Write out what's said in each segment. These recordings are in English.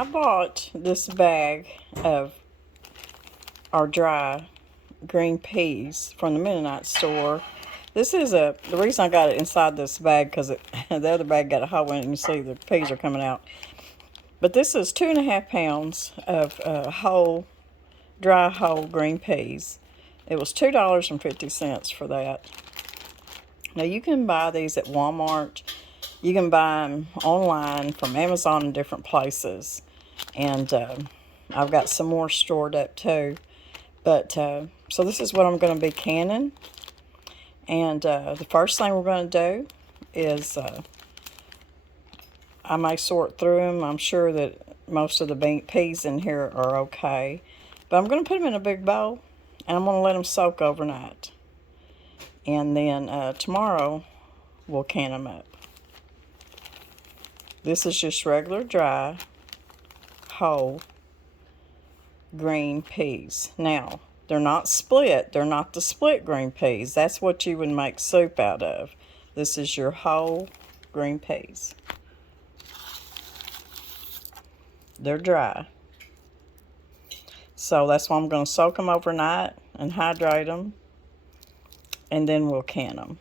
I bought this bag of our dry green peas from the Mennonite store. This is the reason I got it inside this bag, because the other bag got a hole in it and you see the peas are coming out. But this is 2.5 pounds of dry whole green peas. It was $2.50 for that. Now you can buy these at Walmart. You can buy them online from Amazon and different places. And I've got some more stored up too. But so this is what I'm going to be canning. And the first thing we're going to do is I may sort through them. I'm sure that most of the peas in here are okay. But I'm going to put them in a big bowl, and I'm going to let them soak overnight. And then tomorrow, we'll can them up. This is just regular dry, whole, green peas. Now, they're not split. They're not the split green peas. That's what you would make soup out of. This is your whole green peas. They're dry. So that's why I'm going to soak them overnight and hydrate them. And then we'll can them.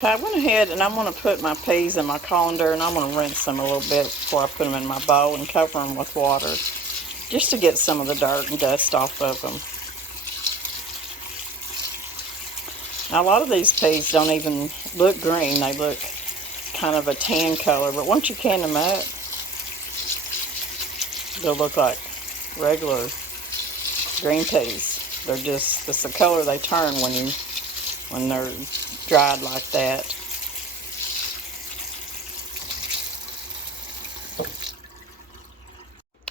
I went ahead and I'm going to put my peas in my colander, and I'm going to rinse them a little bit before I put them in my bowl and cover them with water, just to get some of the dirt and dust off of them. Now, a lot of these peas don't even look green. They look kind of a tan color, but once you can them up, they'll look like regular green peas. They're just, it's the color they turn when they're dried like that.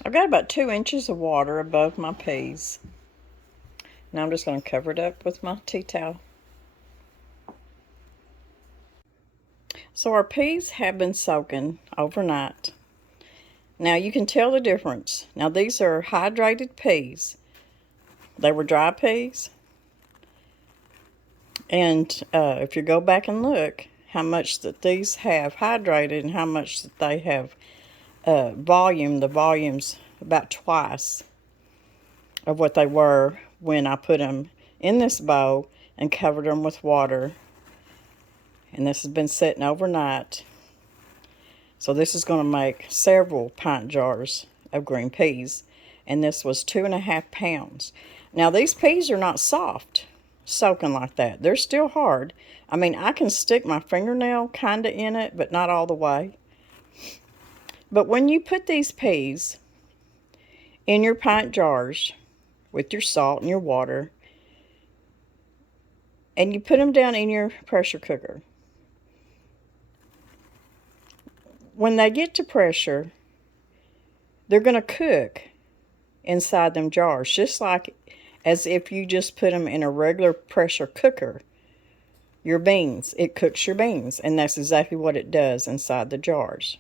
I've got about 2 inches of water above my peas. Now I'm just going to cover it up with my tea towel. So our peas have been soaking overnight. Now you can tell the difference. Now these are hydrated peas. They were dry peas. And if you go back and look how much that these have hydrated and how much that they have volume, the volume's about twice of what they were when I put them in this bowl and covered them with water. And this has been sitting overnight. So this is going to make several pint jars of green peas. And this was 2.5 pounds. Now these peas are not soft soaking like that. They're still hard. I mean, I can stick my fingernail kind of in it, but not all the way. But when you put these peas in your pint jars with your salt and your water, and you put them down in your pressure cooker, when they get to pressure, they're going to cook inside them jars, just like as if you just put them in a regular pressure cooker. Your beans, it cooks your beans, and that's exactly what it does inside the jars.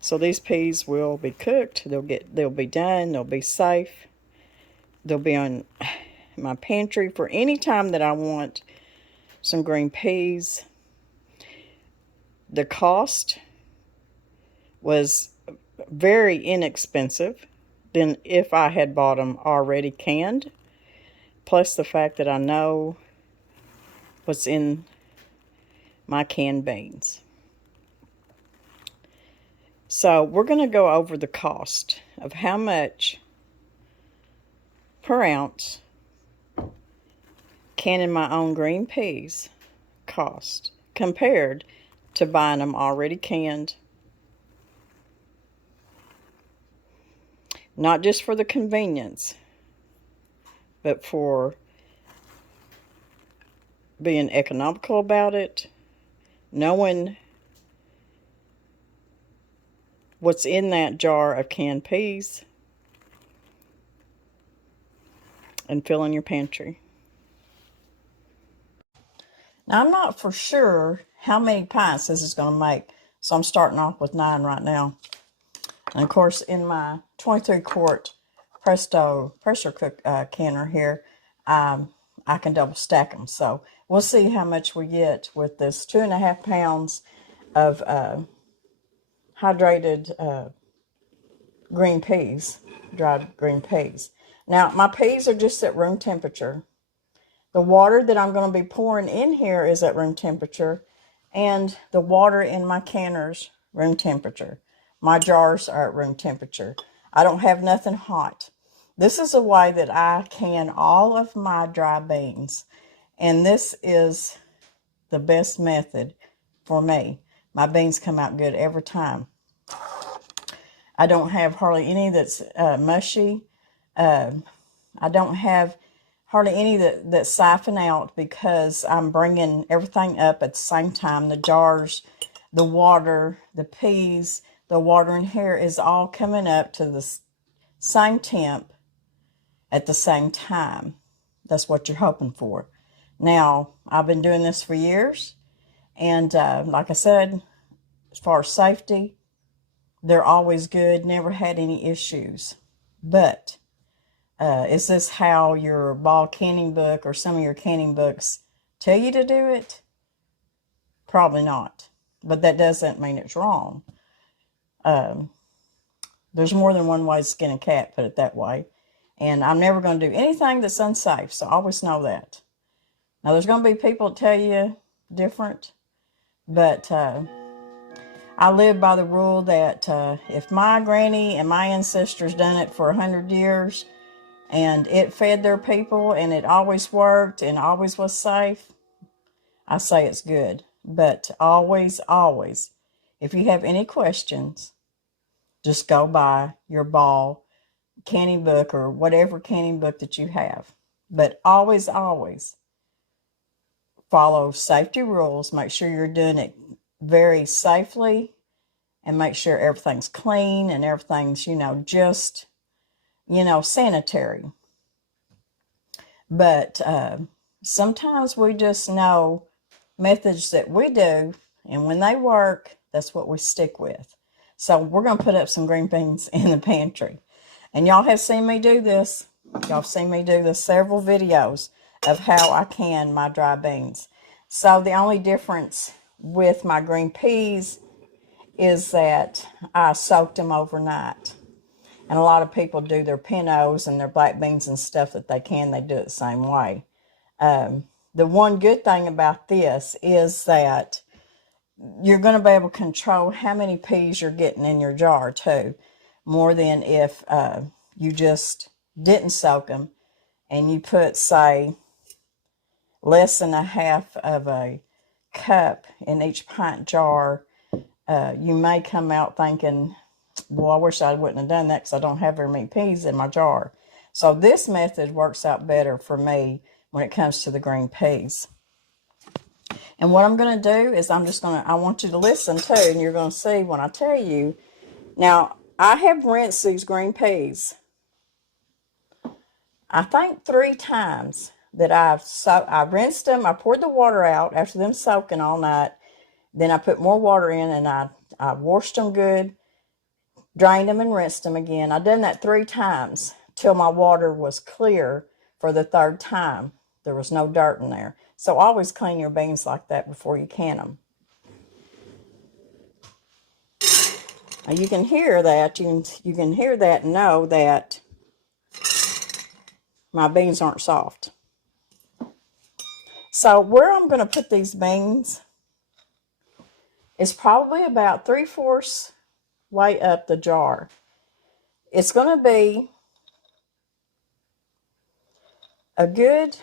So these peas will be cooked, they'll be done, they'll be safe. They'll be on my pantry for any time that I want some green peas. The cost was very inexpensive than if I had bought them already canned. Plus the fact that I know what's in my canned beans. So we're going to go over the cost of how much per ounce canning my own green peas cost compared to buying them already canned. Not just for the convenience, but for being economical about it, knowing what's in that jar of canned peas, and filling your pantry. Now, I'm not for sure how many pints this is going to make, so I'm starting off with 9 right now. And of course, in my 23-quart Presto pressure cook canner here, I can double stack them. So we'll see how much we get with this 2.5 pounds of hydrated green peas, dried green peas. Now, my peas are just at room temperature. The water that I'm going to be pouring in here is at room temperature, and the water in my canners, room temperature. My jars are at room temperature. I don't have nothing hot. This is a way that I can all of my dry beans, and this is the best method for me. My beans come out good every time. I don't have hardly any that's mushy. I don't have hardly any that siphon out because I'm bringing everything up at the same time. The jars, the water, the peas, the water in here is all coming up to the same temp at the same time. That's what you're hoping for. Now, I've been doing this for years, and like I said, as far as safety, they're always good, never had any issues. But is this how your ball canning book or some of your canning books tell you to do it? Probably not. But that doesn't mean it's wrong. There's more than one way to skin a cat, put it that way. And I'm never going to do anything that's unsafe, so always know that. Now, there's going to be people that tell you different, but I live by the rule that if my granny and my ancestors done it for 100 years and it fed their people and it always worked and always was safe, I say it's good. But always, always, if you have any questions, just go by your ball canning book or whatever canning book that you have. But always, always follow safety rules. Make sure you're doing it very safely and make sure everything's clean and everything's, just, sanitary. But sometimes we just know methods that we do, and when they work, that's what we stick with. So we're going to put up some green beans in the pantry. And y'all have seen me do this. Y'all have seen me do this several videos of how I can my dry beans. So the only difference with my green peas is that I soaked them overnight. And a lot of people do their pintos and their black beans and stuff that they do it the same way. The one good thing about this is that you're going to be able to control how many peas you're getting in your jar too, more than if you just didn't soak them and you put, say, less than a half of a cup in each pint jar. You may come out thinking, well, I wish I wouldn't have done that because I don't have very many peas in my jar. So this method works out better for me when it comes to the green peas. And what I'm going to do is I want you to listen too, and you're going to see when I tell you. Now, I have rinsed these green peas, I think 3 times that I rinsed them. I poured the water out after them soaking all night. Then I put more water in and I washed them good, drained them and rinsed them again. I done that 3 times till my water was clear for the 3rd time. There was no dirt in there. So always clean your beans like that before you can them. Now you can hear that. You can hear that and know that my beans aren't soft. So where I'm going to put these beans is probably about 3/4 way up the jar. It's going to be a good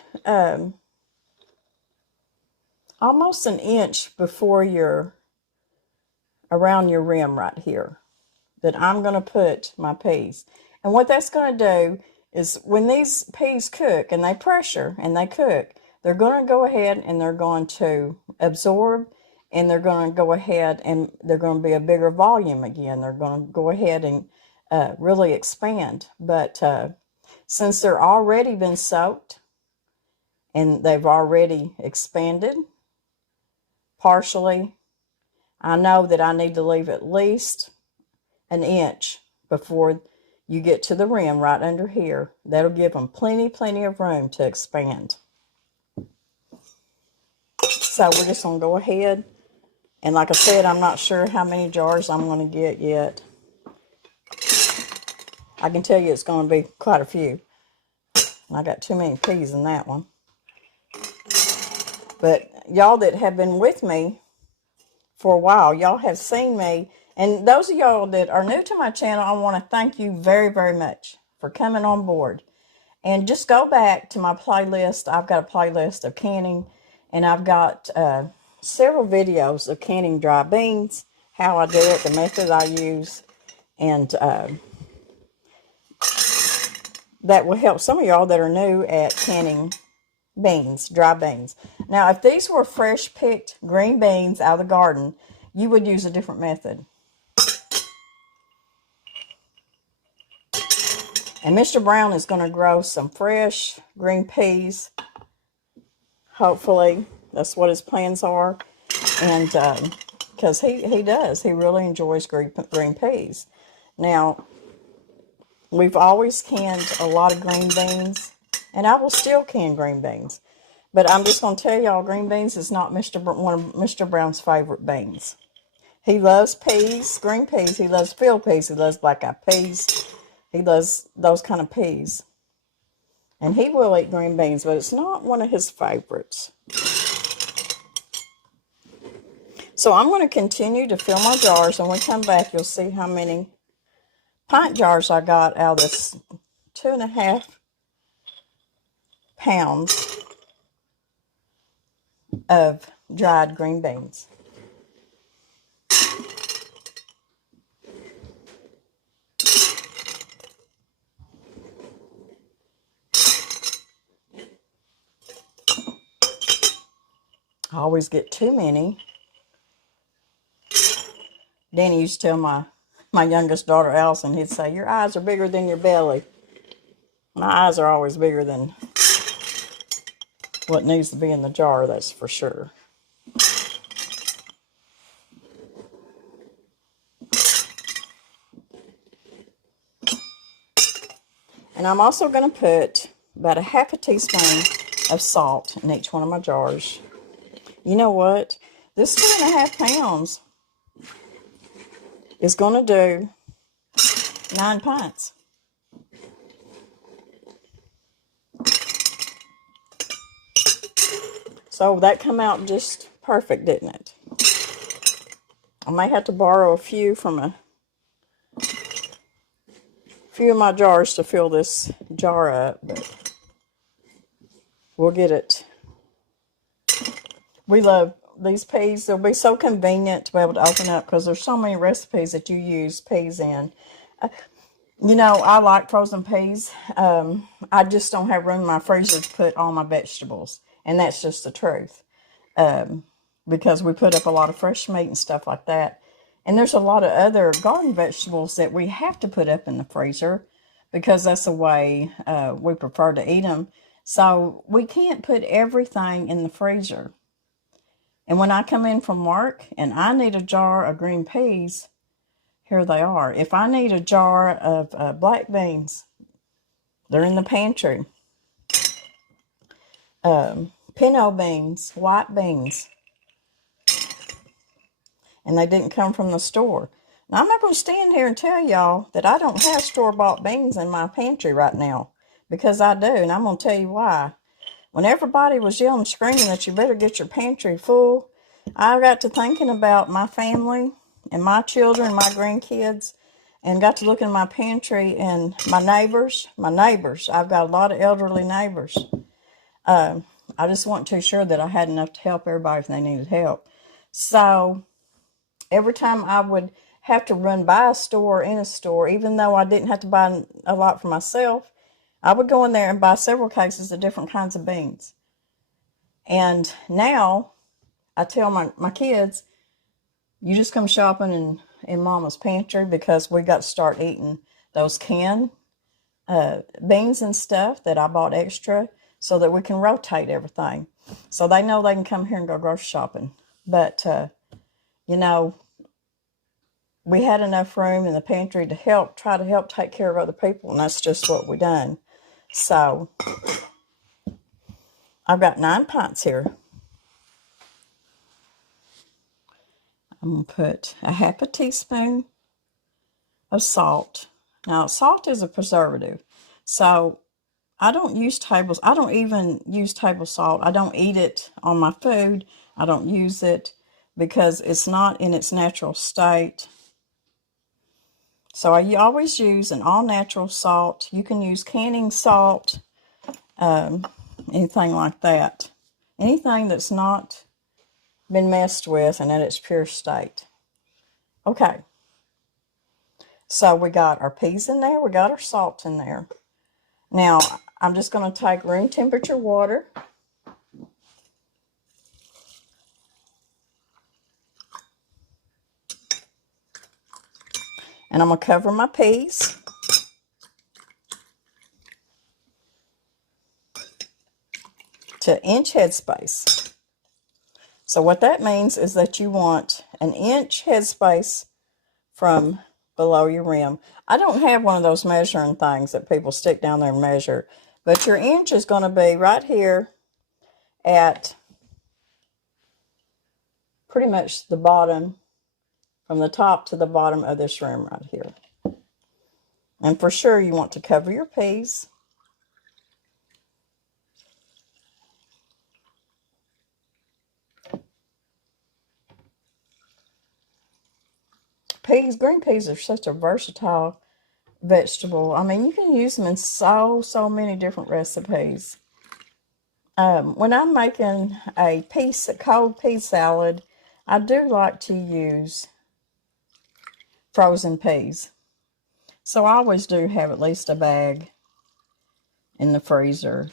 almost an inch before around your rim right here that I'm going to put my peas. And what that's going to do is when these peas cook and they pressure and they cook, they're going to go ahead and they're going to absorb, and they're going to go ahead and they're going to be a bigger volume again. They're going to go ahead and really expand. But since they're already been soaked and they've already expanded partially, I know that I need to leave at least an inch before you get to the rim right under here. That'll give them plenty of room to expand. So we're just going to go ahead And like I said, I'm not sure how many jars I'm going to get yet. I can tell you it's going to be quite a few. I got too many peas in that one. But y'all that have been with me for a while, y'all have seen me. And those of y'all that are new to my channel, I want to thank you very, very much for coming on board. And just go back to my playlist. I've got a playlist of canning, and I've got several videos of canning dry beans, how I do it, the method I use, and that will help some of y'all that are new at canning beans, dry beans. Now, if these were fresh picked green beans out of the garden, you would use a different method. And Mr. Brown is going to grow some fresh green peas. Hopefully, that's what his plans are. And because he really enjoys green peas. Now, we've always canned a lot of green beans, and I will still can green beans. But I'm just going to tell y'all, green beans is not one of Mr. Brown's favorite beans. He loves peas, green peas. He loves field peas. He loves black-eyed peas. He loves those kind of peas. And he will eat green beans, but it's not one of his favorites. So I'm going to continue to fill my jars. And when we come back, you'll see how many pint jars I got out of this 2.5 pounds of dried green beans. I always get too many. Danny used to tell my youngest daughter, Allison, he'd say, your eyes are bigger than your belly. My eyes are always bigger than what needs to be in the jar, that's for sure. And I'm also going to put about 1/2 teaspoon of salt in each one of my jars. You know what? This 2.5 pounds is going to do 9 pints. So that come out just perfect, didn't it? I may have to borrow a few from a few of my jars to fill this jar up, but we'll get it. We love these peas. They'll be so convenient to be able to open up because there's so many recipes that you use peas in. You know, I like frozen peas. I just don't have room in my freezer to put all my vegetables, and that's just the truth. Because we put up a lot of fresh meat and stuff like that. And there's a lot of other garden vegetables that we have to put up in the freezer because that's the way we prefer to eat them. So we can't put everything in the freezer. And when I come in from work and I need a jar of green peas, here they are. If I need a jar of black beans, they're in the pantry. Pinot beans, white beans. And they didn't come from the store. Now, I'm not going to stand here and tell y'all that I don't have store-bought beans in my pantry right now, because I do, and I'm going to tell you why. When everybody was yelling and screaming that you better get your pantry full, I got to thinking about my family and my children, my grandkids, and got to look in my pantry and my neighbors. I've got a lot of elderly neighbors. I just wasn't too sure that I had enough to help everybody if they needed help. So every time I would have to run by a store, in a store, even though I didn't have to buy a lot for myself, I would go in there and buy several cases of different kinds of beans. And now I tell my kids, you just come shopping in Mama's pantry, because we got to start eating those canned beans and stuff that I bought extra so that we can rotate everything. So they know they can come here and go grocery shopping. But, you know, we had enough room in the pantry to try to help take care of other people, and that's just what we done. So I've got 9 pints here. I'm going to put a half a teaspoon of salt. Now, salt is a preservative, so I don't even use table salt. I don't eat it on my food. I don't use it because it's not in its natural state. So I always use an all-natural salt. You can use canning salt, anything like that. Anything that's not been messed with and at its pure state. Okay. So we got our peas in there. We got our salt in there. Now, I'm just going to take room temperature water. And I'm going to cover my peas. To inch headspace. So what that means is that you want an inch headspace from below your rim. I don't have one of those measuring things that people stick down there and measure, but your inch is going to be right here at pretty much the bottom, from the top to the bottom of this rim right here. And for sure you want to cover your peas. Green peas are such a versatile vegetable. I mean, you can use them in so many different recipes. When I'm making a cold pea salad, I do like to use frozen peas. So I always do have at least a bag in the freezer.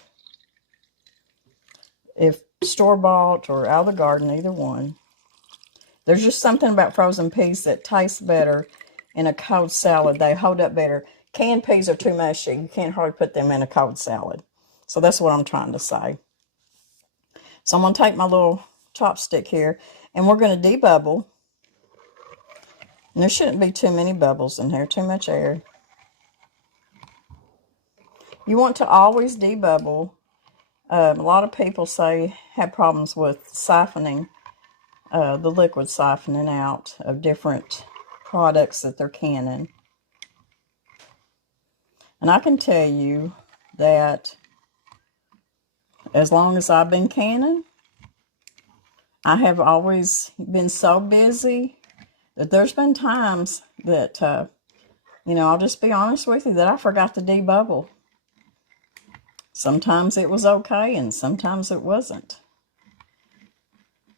If store-bought or out of the garden, either one. There's just something about frozen peas that tastes better in a cold salad. They hold up better. Canned peas are too mushy. You can't hardly put them in a cold salad. So that's what I'm trying to say. So I'm going to take my little chopstick here, and we're going to debubble. And there shouldn't be too many bubbles in here, too much air. You want to always debubble. A lot of people have problems with siphoning, the liquid siphoning out of different products that they're canning. And I can tell you that as long as I've been canning, I have always been so busy that there's been times that, I'll just be honest with you, that I forgot to debubble. Sometimes it was okay and sometimes it wasn't.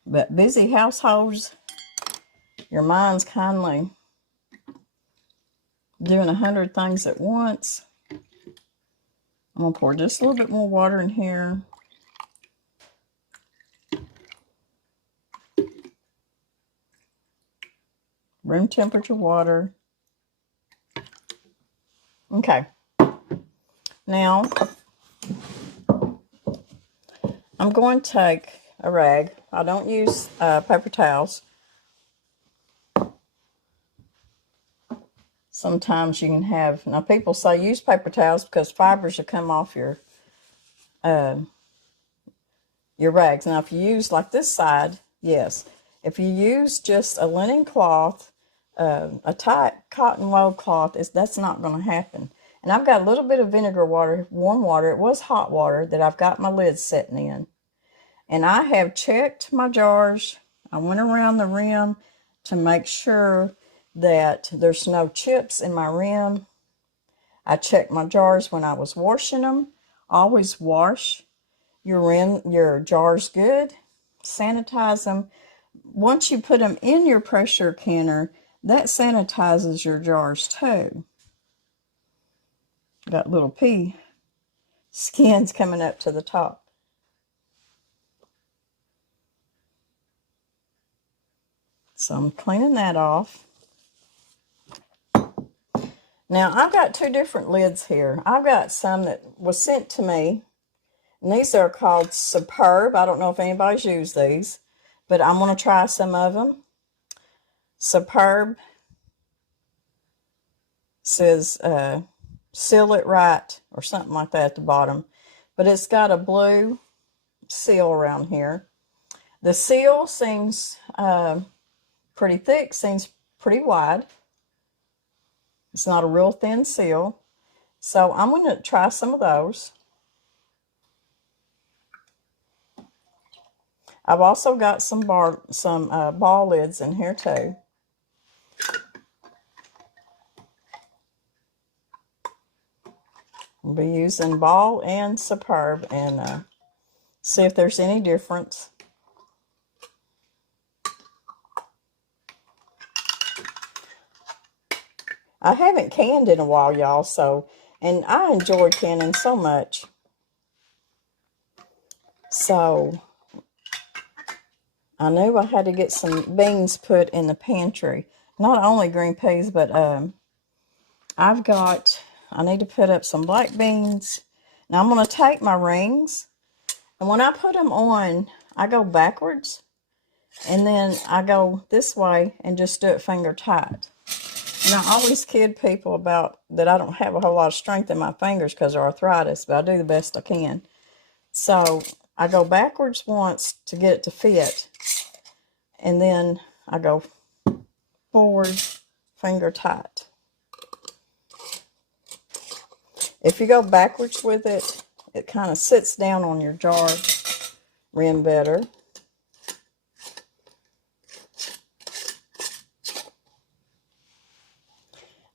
But busy households, your mind's kindly doing 100 things at once. I'm going to pour just a little bit more water in here. Room temperature water. Okay. Now, I'm going to take a rag. I don't use paper towels. Sometimes you can have, now people say use paper towels because fibers will come off your rags. Now if you use like this side, yes. If you use just a linen cloth, a tight cotton wool cloth, that's not going to happen. And I've got a little bit of vinegar water, warm water. It was hot water that I've got my lid setting in. And I have checked my jars. I went around the rim to make sure that there's no chips in my rim. I checked my jars when I was washing them. Always wash your jars good. Sanitize them. Once you put them in your pressure canner, that sanitizes your jars too. Got little pea skins coming up to the top. So I'm cleaning that off. Now I've got two different lids here. I've got some that was sent to me, and these are called Superb. I don't know if anybody's used these, but I'm going to try some of them. Superb says seal it right or something like that at the bottom, but it's got a blue seal around here. The seal seems pretty thick, seems pretty wide. It's not a real thin seal. So I'm going to try some of those. I've also got some ball lids in here too. I'll be using Ball and Superb and see if there's any difference. I haven't canned in a while, y'all, and I enjoy canning so much. So I knew I had to get some beans put in the pantry. Not only green peas, but I need to put up some black beans. Now I'm going to take my rings, and when I put them on, I go backwards, and then I go this way and just do it finger tight. And I always kid people about that I don't have a whole lot of strength in my fingers because of arthritis, but I do the best I can. So I go backwards once to get it to fit, and then I go forward, finger tight. If you go backwards with it, it kind of sits down on your jar rim better.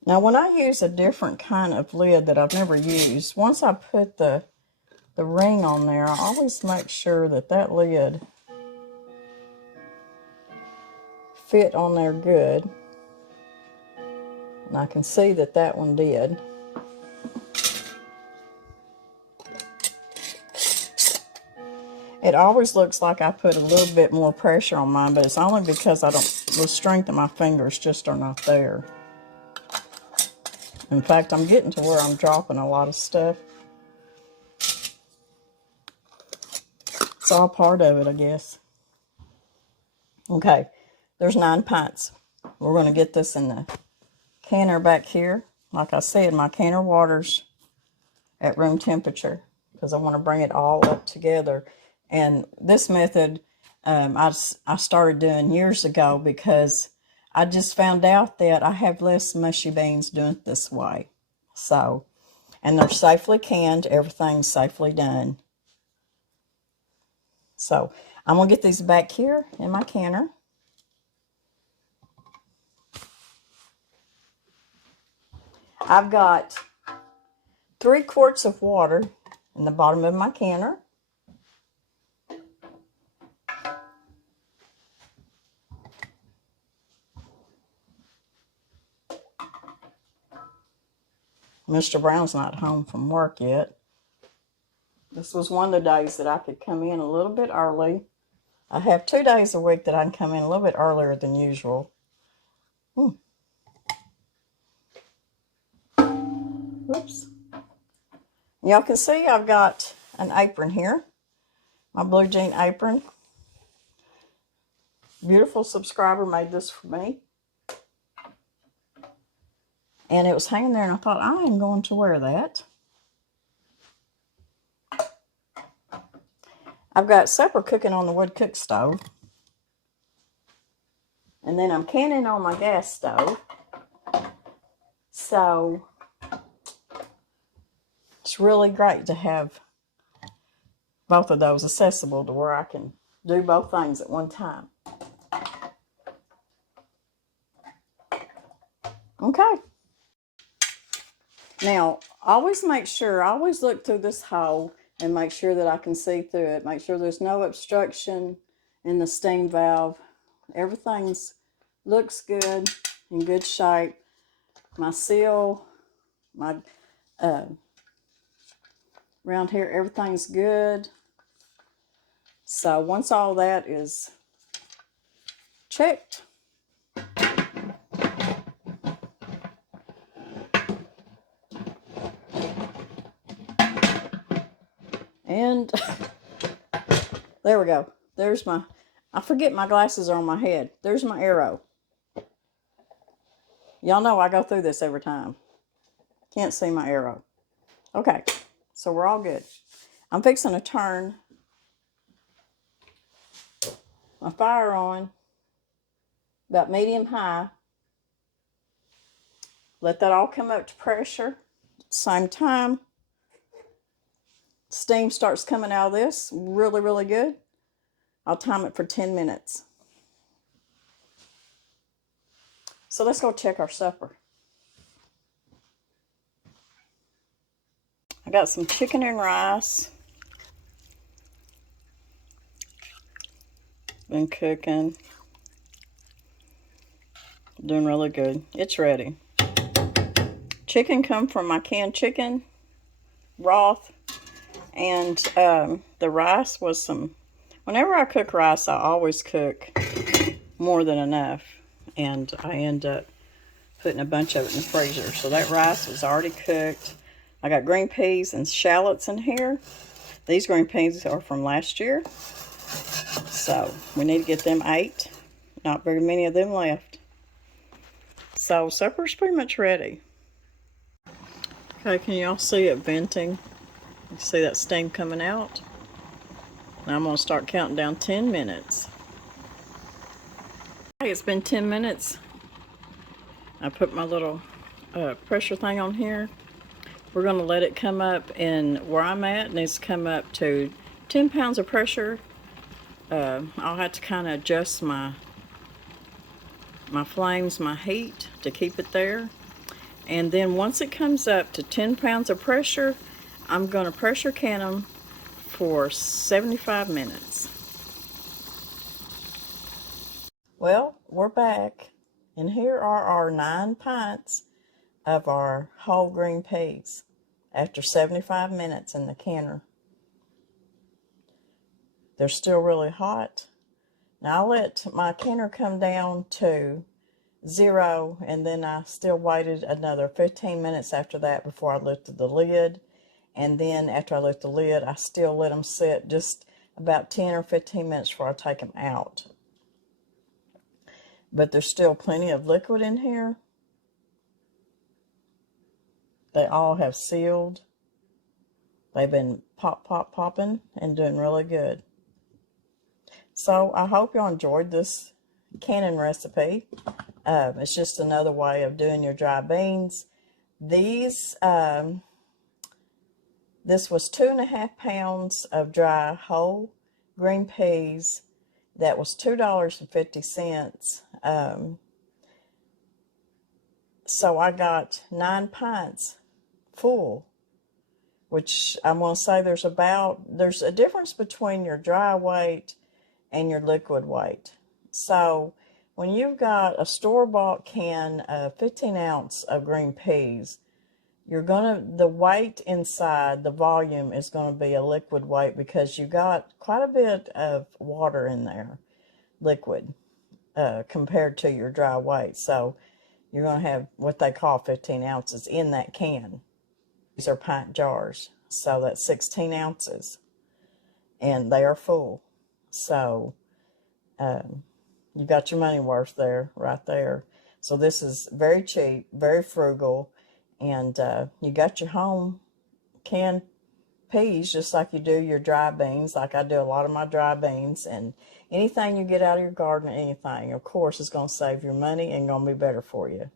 Now, when I use a different kind of lid that I've never used, once I put the ring on there, I always make sure that lid fit on there good. And I can see that one did. It always looks like I put a little bit more pressure on mine, but it's only because the strength of my fingers just are not there. In fact, I'm getting to where I'm dropping a lot of stuff. It's all part of it, I guess. Okay, there's 9 pints. We're going to get this in the canner back here. Like I said, my canner water's at room temperature because I want to bring it all up together. And this method I started doing years ago because I just found out that I have less mushy beans doing it this way. So, and they're safely canned. Everything's safely done. So, I'm going to get these back here in my canner. I've got 3 quarts of water in the bottom of my canner. Mr. Brown's not home from work yet. This was one of the days that I could come in a little bit early. I have 2 days a week that I can come in a little bit earlier than usual. Oops. Y'all can see I've got an apron here. My blue jean apron. Beautiful subscriber made this for me. And it was hanging there and I thought, I am going to wear that. I've got supper cooking on the wood cook stove. And then I'm canning on my gas stove. So it's really great to have both of those accessible to where I can do both things at one time. Okay. Now, always look through this hole and make sure that I can see through it. Make sure there's no obstruction in the steam valve. Everything looks good, in good shape. My seal, around here, everything's good. So once all that is checked, and there we go. There's I forget my glasses are on my head. There's my arrow. Y'all know I go through this every time. Can't see my arrow. Okay, so we're all good. I'm fixing to turn my fire on about medium-high. Let that all come up to pressure. Same time, steam starts coming out of this really, really good. I'll time it for 10 minutes. So let's go check our supper. I got some chicken and rice. Been cooking. Doing really good. It's ready. Chicken come from my canned chicken broth. And the rice was some... Whenever I cook rice, I always cook more than enough. And I end up putting a bunch of it in the freezer. So that rice was already cooked. I got green peas and shallots in here. These green peas are from last year. So we need to get them ate. Not very many of them left. So supper's pretty much ready. Okay, can y'all see it venting? You see that steam coming out? Now I'm going to start counting down 10 minutes. Okay, it's been 10 minutes. I put my little pressure thing on here. We're going to let it come up, and where I'm at, it needs to come up to 10 pounds of pressure. I'll have to kind of adjust my flames, my heat, to keep it there. And then once it comes up to 10 pounds of pressure, I'm going to pressure can them for 75 minutes. Well, we're back, and here are our 9 pints of our whole green peas after 75 minutes in the canner. They're still really hot. Now I let my canner come down to 0, and then I still waited another 15 minutes after that before I lifted the lid. And then after I lift the lid, I still let them sit just about 10 or 15 minutes before I take them out. But there's still plenty of liquid in here. They all have sealed. They've been popping and doing really good. So I hope y'all enjoyed this canning recipe. It's just another way of doing your dry beans. These, this was 2.5 pounds of dry whole green peas. That was $2.50. So I got 9 pints full, which I'm going to say there's a difference between your dry weight and your liquid weight. So when you've got a store-bought can of 15 ounce of green peas, the weight inside, the volume is going to be a liquid weight because you got quite a bit of water in there, liquid, compared to your dry weight. So you're going to have what they call 15 ounces in that can. These are pint jars, so that's 16 ounces, and they are full. So you got your money worth there, right there. So this is very cheap, very frugal, and you got your home canned peas just like you do your dry beans, like I do a lot of my dry beans. And anything you get out of your garden, anything, of course, is going to save your money and going to be better for you.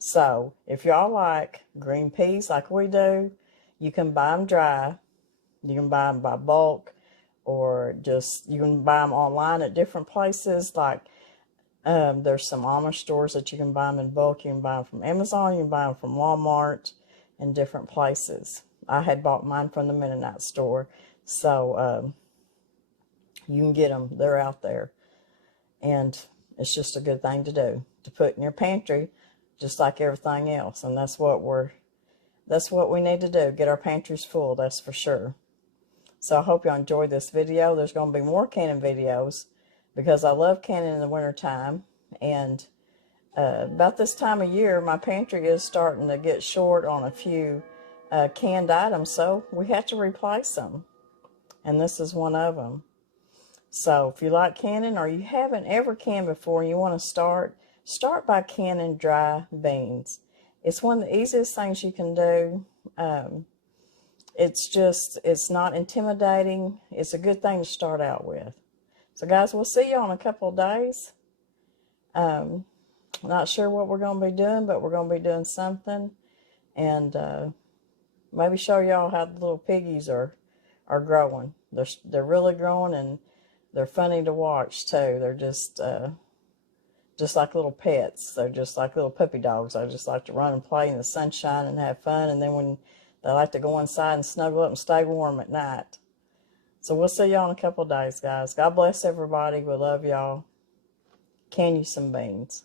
So if y'all like green peas like we do, you can buy them dry. You can buy them by bulk, or just you can buy them online at different places. Like there's some Amish stores that you can buy them in bulk. You can buy them from Amazon. You can buy them from Walmart and different places. I had bought mine from the Mennonite store. So you can get them. They're out there. And it's just a good thing to do, to put in your pantry, just like everything else. And that's what we need to do, get our pantries full, that's for sure. So I hope y'all enjoyed this video. There's going to be more canning videos because I love canning in the wintertime. And about this time of year, my pantry is starting to get short on a few canned items, so we have to replace them. And this is one of them. So if you like canning, or you haven't ever canned before and you want to start by canning dry beans. It's one of the easiest things you can do. It's not intimidating. It's a good thing to start out with. So guys, we'll see you in a couple of days. Not sure what we're going to be doing, but we're going to be doing something. And maybe show y'all how the little piggies are growing. They're really growing, and they're funny to watch too. They're just like little pets. They're just like little puppy dogs. They just like to run and play in the sunshine and have fun. And then when they like to go inside and snuggle up and stay warm at night. So we'll see y'all in a couple of days, guys. God bless everybody. We love y'all. Can you some beans.